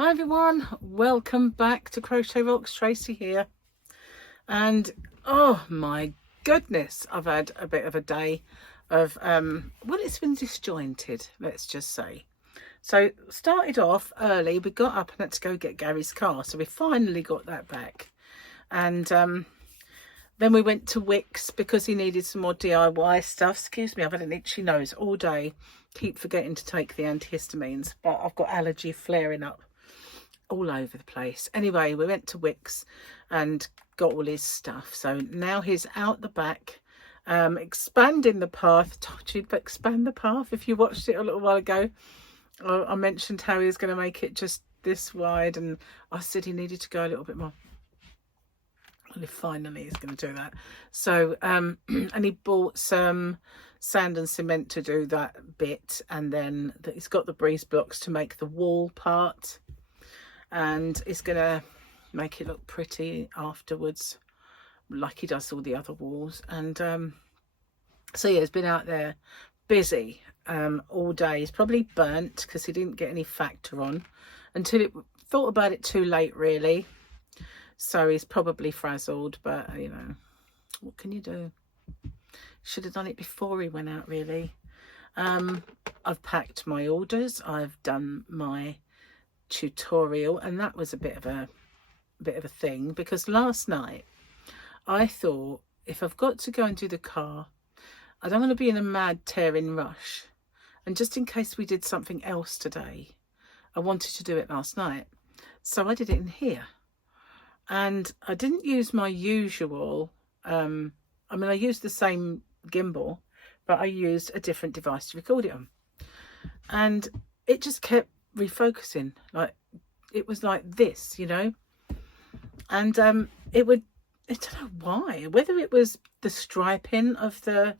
Hi everyone, welcome back to CROCHETROCKS Tracy here. And oh my goodness, I've had a bit of a day of well, it's been disjointed, let's just say. So started off early, we got up and had to go get Gary's car, so we finally got that back. And then we went to Wickes because he needed some more DIY stuff. Excuse me, I've had an itchy nose all day. Keep forgetting to take the antihistamines, but I've got allergy flaring up all over the place. Anyway, we went to Wickes and got all his stuff. So now he's out the back, expanding the path. Told you to expand the path. If you watched it a little while ago, I mentioned how he was going to make it just this wide, and I said he needed to go a little bit more. Well, finally he's going to do that. So and he bought some sand and cement to do that bit, and then he's got the breeze blocks to make the wall part, and he's going to make it look pretty afterwards like he does all the other walls. And so yeah, he's been out there busy all day. He's probably burnt because he didn't get any factor on until it thought about it too late really. So he's probably frazzled, but you know, what can you do? Should have done it before he went out really. I've packed my orders, I've done my tutorial, and that was a bit of a thing because last night I thought, if I've got to go and do the car, I don't want to be in a mad tearing rush, and just in case we did something else today, I wanted to do it last night, so I did it in here. And I didn't use my usual, I mean, I used the same gimbal, but I used a different device to record it on. And it just kept refocusing. Like, it was like this, you know. And it would, I don't know why, whether it was the striping of the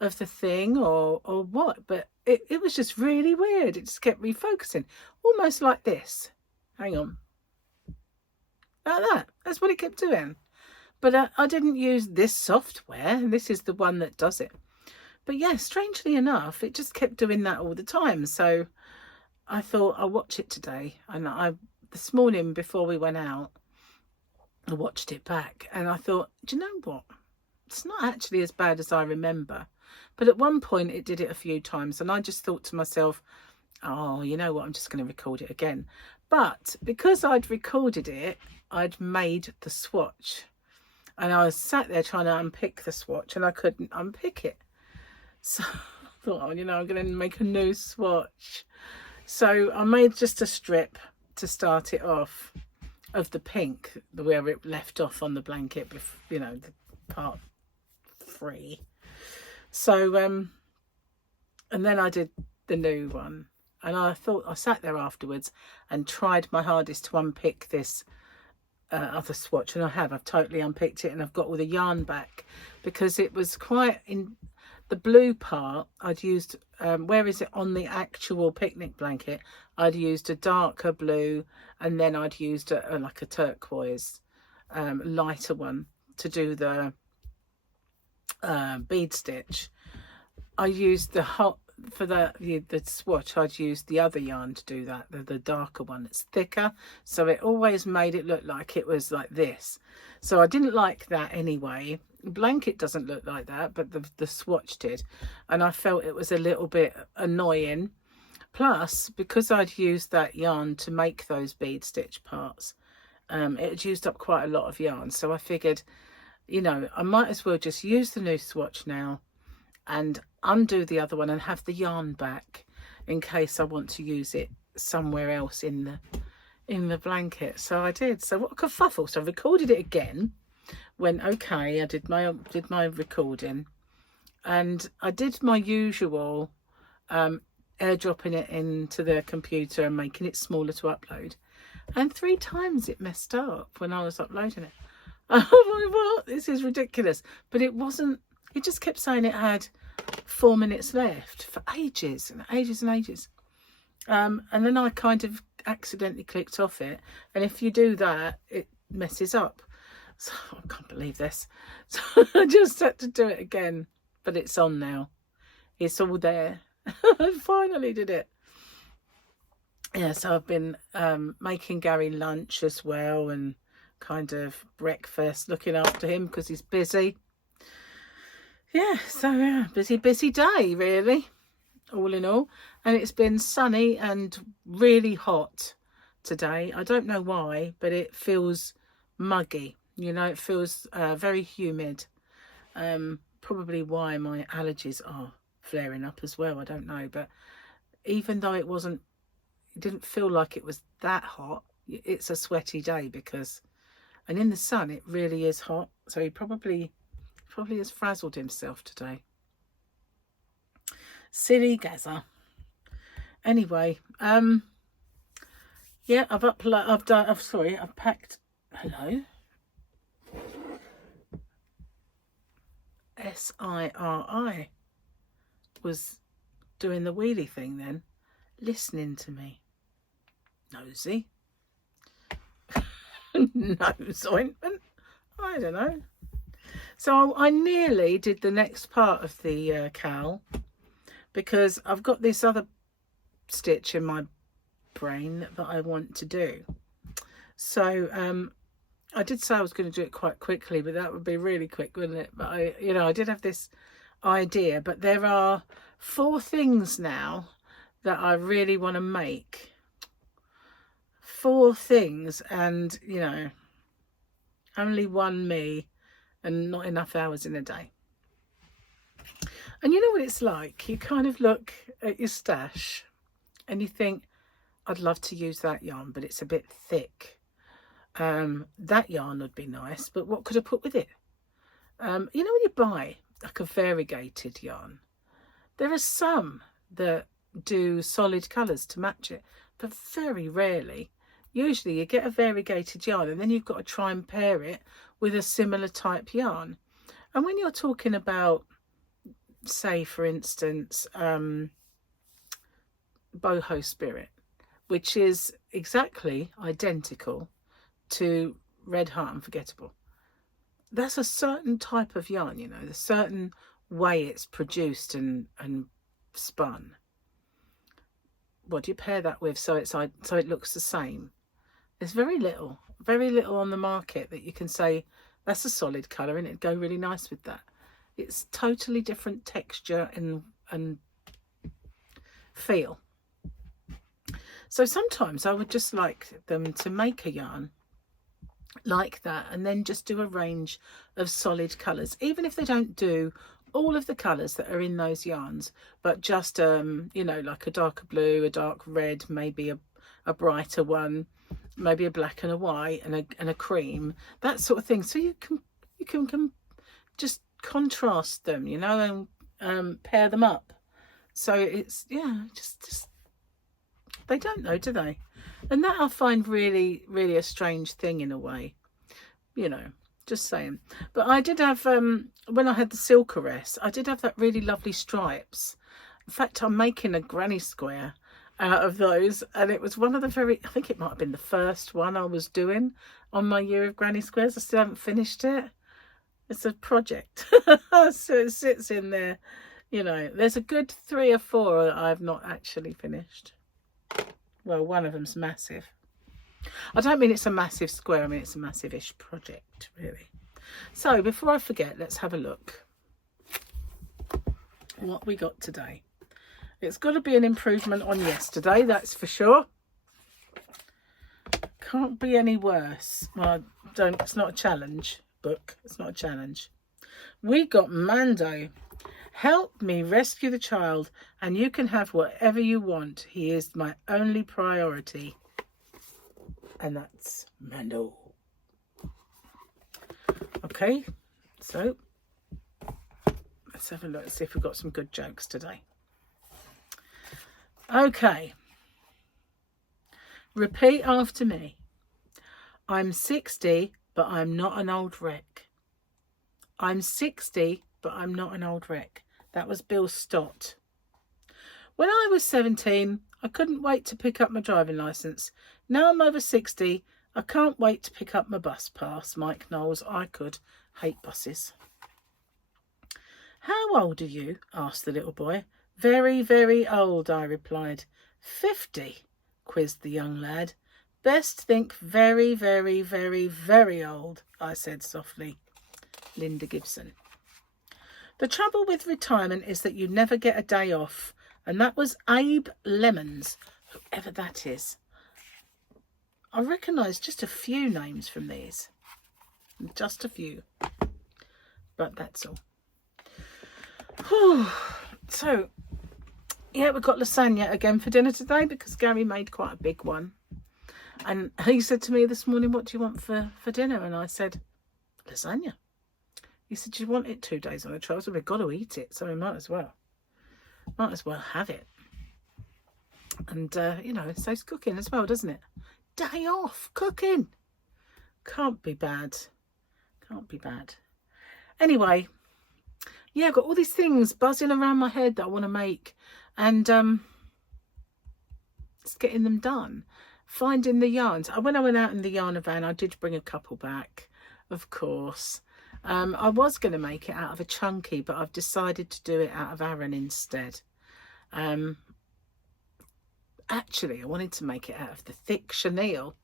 thing or what, but it was just really weird. It just kept refocusing, almost like this. Hang on. Like that. That's what it kept doing. But I didn't use this software. This is the one that does it. But yeah, strangely enough, it just kept doing that all the time. So I thought I'll watch it today. And this morning before we went out, I watched it back and I thought, do you know what? It's not actually as bad as I remember. But at one point it did it a few times, and I just thought to myself, oh, you know what? I'm just going to record it again. But because I'd recorded it, I'd made the swatch, and I was sat there trying to unpick the swatch and I couldn't unpick it. So I thought, oh, you know, I'm going to make a new swatch. So I made just a strip to start it off of the pink, where it left off on the blanket, you know, the part 3. So and then I did the new one, and I thought, I sat there afterwards and tried my hardest to unpick this other swatch, and I've totally unpicked it, and I've got all the yarn back because it was quite in the blue part. I'd used where is it on the actual picnic blanket, I'd used a darker blue, and then I'd used like a turquoise lighter one to do the bead stitch. I used for the swatch, I'd used the other yarn to do that, the darker one. It's thicker, so it always made it look like it was like this. So I didn't like that anyway. The blanket doesn't look like that, but the swatch did, and I felt it was a little bit annoying. Plus, because I'd used that yarn to make those bead stitch parts, it had used up quite a lot of yarn. So I figured, you know, I might as well just use the new swatch now and undo the other one and have the yarn back in case I want to use it somewhere else in the blanket. So I did. So what a kerfuffle. So I recorded it again, went okay, I did my recording, and I did my usual airdropping it into the computer and making it smaller to upload, and 3 times it messed up when I was uploading it. I was like, what? This is ridiculous. But it wasn't, it just kept saying it had 4 minutes left for ages and ages and ages. And then I kind of accidentally clicked off it. And if you do that, it messes up. So I can't believe this. So I just had to do it again. But it's on now. It's all there. I finally did it. yeah, so I've been making Gary lunch as well, and kind of breakfast, looking after him because he's busy. Yeah, so yeah, busy day really, all in all. And it's been sunny and really hot today. I don't know why, but it feels muggy. You know, it feels very humid. Probably why my allergies are flaring up as well. I don't know, but even though it didn't feel like it was that hot, it's a sweaty day because, and in the sun it really is hot. So he probably has frazzled himself today. Silly Gaza. Anyway, yeah, I've packed. Hello. SIRI was doing the wheelie thing then, listening to me. Nosy. Nose ointment. I don't know. So I nearly did the next part of the cowl because I've got this other stitch in my brain that I want to do. So I did say I was going to do it quite quickly, but that would be really quick, wouldn't it? But I did have this idea, but there are 4 things now that I really want to make. 4 things, and only one me and not enough hours in a day. And you know what it's like? You kind of look at your stash and you think, I'd love to use that yarn, but it's a bit thick. That yarn would be nice, but what could I put with it? When you buy like a variegated yarn, there are some that do solid colours to match it, but very rarely. Usually you get a variegated yarn and then you've got to try and pair it with a similar type yarn. And when you're talking about, say for instance, boho spirit, which is exactly identical to Red Heart Unforgettable, that's a certain type of yarn, the certain way it's produced and spun. What do you pair that with so it looks the same? There's very little on the market that you can say that's a solid colour and it'd go really nice with that. It's totally different texture and feel. So sometimes I would just like them to make a yarn like that and then just do a range of solid colours, even if they don't do all of the colours that are in those yarns, but just like a darker blue, a dark red, maybe a brighter one, maybe a black and a white and a cream, that sort of thing. So you can just contrast them, and pair them up. So it's just they don't know, do they? And that I find really, really a strange thing in a way, just saying. But I did have, when I had the Silkeress, I did have that really lovely stripes. In fact, I'm making a granny square out of those, and it was one of the I think it might have been the first one I was doing on my year of granny squares. I still haven't finished it. It's a project. So it sits in there, there's a good 3 or 4 that I've not actually finished. Well, one of them's massive. I don't mean it's a massive square, I mean it's a massive-ish project, really. So before I forget, let's have a look what we got today. It's got to be an improvement on yesterday, that's for sure. Can't be any worse. Well, it's not a challenge book. It's not a challenge. We got Mando. Help me rescue the child, and you can have whatever you want. He is my only priority. And that's Mando. Okay, so let's have a look, see if we've got some good jokes today. Okay. Repeat after me. I'm 60, but I'm not an old wreck. I'm 60, but I'm not an old wreck. That was Bill Stott. When I was 17, I couldn't wait to pick up my driving licence. Now I'm over 60, I can't wait to pick up my bus pass. Mike Knowles. I could. Hate buses. How old are you? Asked the little boy. Very, very old, I replied. 50, quizzed the young lad. Best think very, very, very, very old, I said softly. Linda Gibson. The trouble with retirement is that you never get a day off. And that was Abe Lemons, whoever that is. I recognise just a few names from these. Just a few. But that's all. Whew. So, yeah, we've got lasagna again for dinner today because Gary made quite a big one. And he said to me this morning, what do you want for dinner? And I said, lasagna. He said, do you want it 2 days on a trial? So we've got to eat it, so we might as well. Might as well have it. And, you know, it saves cooking as well, doesn't it? Day off, cooking. Can't be bad. Can't be bad. Anyway, yeah, I've got all these things buzzing around my head that I want to make. And it's getting them done. Finding the yarns. When I went out in the yarn van, I did bring a couple back, of course. I was going to make it out of a chunky, but I've decided to do it out of Aran instead. Actually, I wanted to make it out of the thick chenille,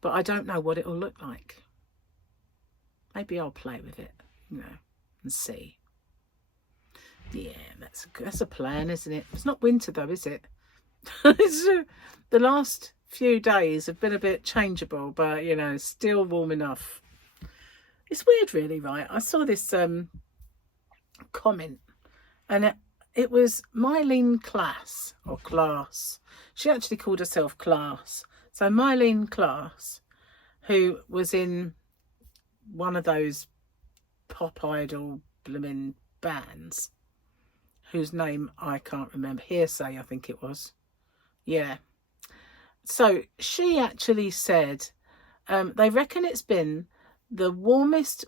but I don't know what it'll look like. Maybe I'll play with it, you know, and see. Yeah, that's a plan, isn't it? It's not winter though, is it? The last few days have been a bit changeable, but, you know, still warm enough. It's weird, really, right? I saw this comment, and it was Mylene Class, or Class. She actually called herself Class. So Mylene Class, who was in one of those pop idol blooming bands, whose name I can't remember. Hearsay, I think it was. Yeah. So she actually said they reckon it's been the warmest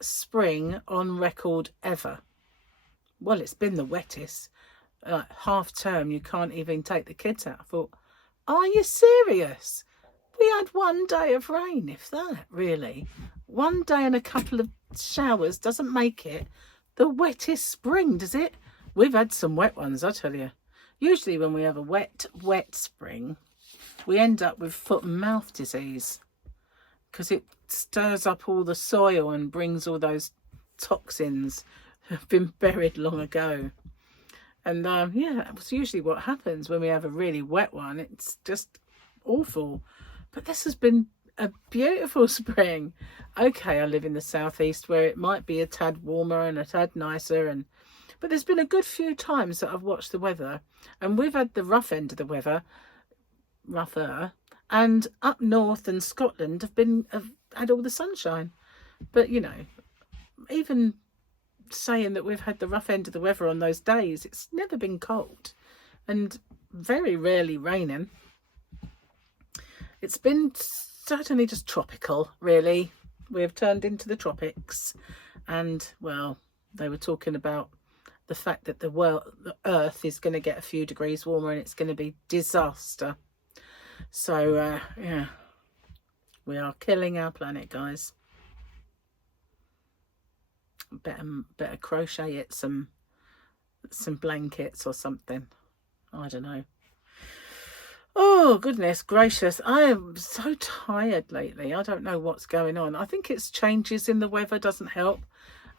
spring on record ever. Well, it's been the wettest. Half term, you can't even take the kids out. I thought, are you serious? We had 1 day of rain, if that, really. 1 day and a couple of showers doesn't make it the wettest spring, does it? We've had some wet ones, I tell you. Usually when we have a wet spring, we end up with foot and mouth disease because it stirs up all the soil and brings all those toxins that have been buried long ago. And yeah, that's usually what happens when we have a really wet one. It's just awful. But this has been a beautiful spring. Okay, I live in the southeast where it might be a tad warmer and a tad nicer, but there's been a good few times that I've watched the weather, and we've had the rough end of the weather, rougher, and up north and Scotland have had all the sunshine. But, you know, even saying that we've had the rough end of the weather on those days, it's never been cold and very rarely raining. It's been certainly just tropical, really. We've turned into the tropics, and, well, they were talking about the fact that the Earth is going to get a few degrees warmer and it's going to be disaster. So, yeah, we are killing our planet, guys. Better crochet it some blankets or something. I don't know. Oh, goodness gracious. I am so tired lately. I don't know what's going on. I think it's changes in the weather doesn't help.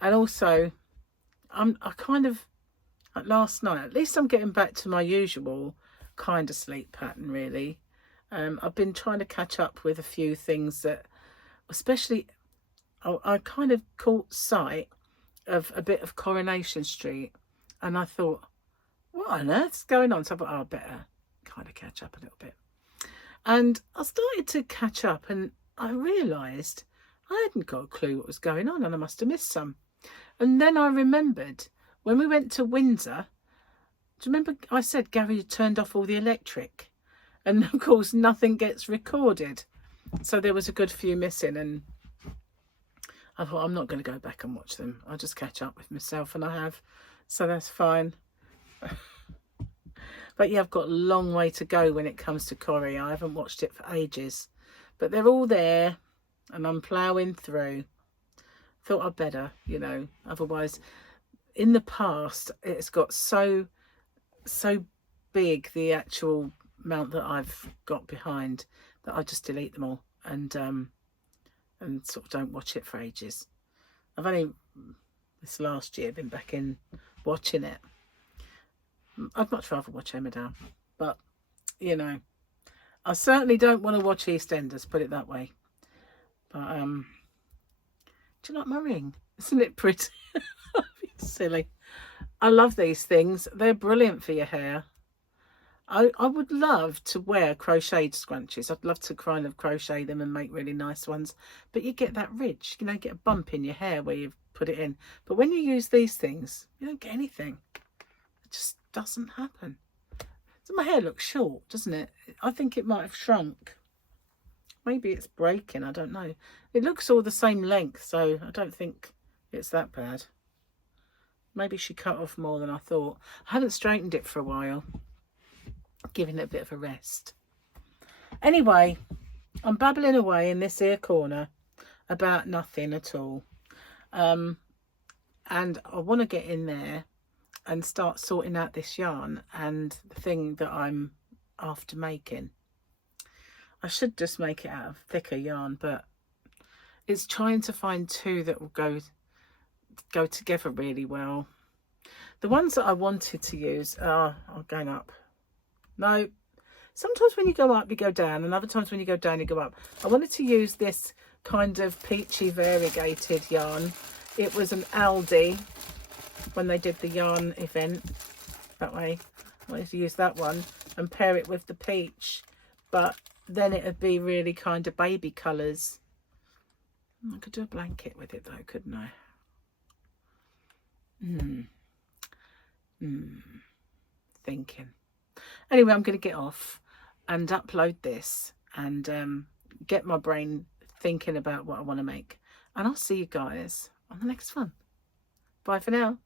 And also, I kind of, like last night, at least I'm getting back to my usual kind of sleep pattern, really. I've been trying to catch up with a few things that, especially, I kind of caught sight of a bit of Coronation Street. And I thought, what on earth's going on? So I thought, oh, I better kind of catch up a little bit. And I started to catch up, and I realised I hadn't got a clue what was going on, and I must have missed some. And then I remembered when we went to Windsor, do you remember I said Gary had turned off all the electric? And of course nothing gets recorded. So there was a good few missing, and I thought, I'm not going to go back and watch them. I'll just catch up with myself, and I have. So that's fine. But yeah, I've got a long way to go when it comes to Corrie. I haven't watched it for ages. But they're all there, and I'm ploughing through. Thought I'd better, you know. Otherwise, in the past, it's got so big, the actual amount that I've got behind that I just delete them all and sort of don't watch it for ages. I've only this last year been back in watching it. I'd much rather watch Emmerdale, but you know, I certainly don't want to watch EastEnders, put it that way. But do you like my ring? Isn't it pretty? Silly. I love these things. They're brilliant for your hair. I would love to wear crocheted scrunchies. I'd love to kind of crochet them and make really nice ones. But you get that ridge, you know, get a bump in your hair where you've put it in. But when you use these things, you don't get anything. It just doesn't happen. So my hair looks short, doesn't it? I think it might have shrunk. Maybe it's breaking, I don't know. It looks all the same length, so I don't think it's that bad. Maybe she cut off more than I thought. I haven't straightened it for a while. Giving it a bit of a rest. Anyway, I'm babbling away in this here corner about nothing at all. And I want to get in there and start sorting out this yarn and the thing that I'm after making. I should just make it out of thicker yarn, but it's trying to find two that will go together really well. The ones that I wanted to use are going up. No, sometimes when you go up you go down, and other times when you go down you go up. I wanted to use this kind of peachy variegated yarn. It was an Aldi when they did the yarn event that way. I wanted to use that one and pair it with the peach, but then it would be really kind of baby colours. I could do a blanket with it though, couldn't I? Thinking. Anyway, I'm going to get off and upload this and get my brain thinking about what I want to make. And I'll see you guys on the next one. Bye for now.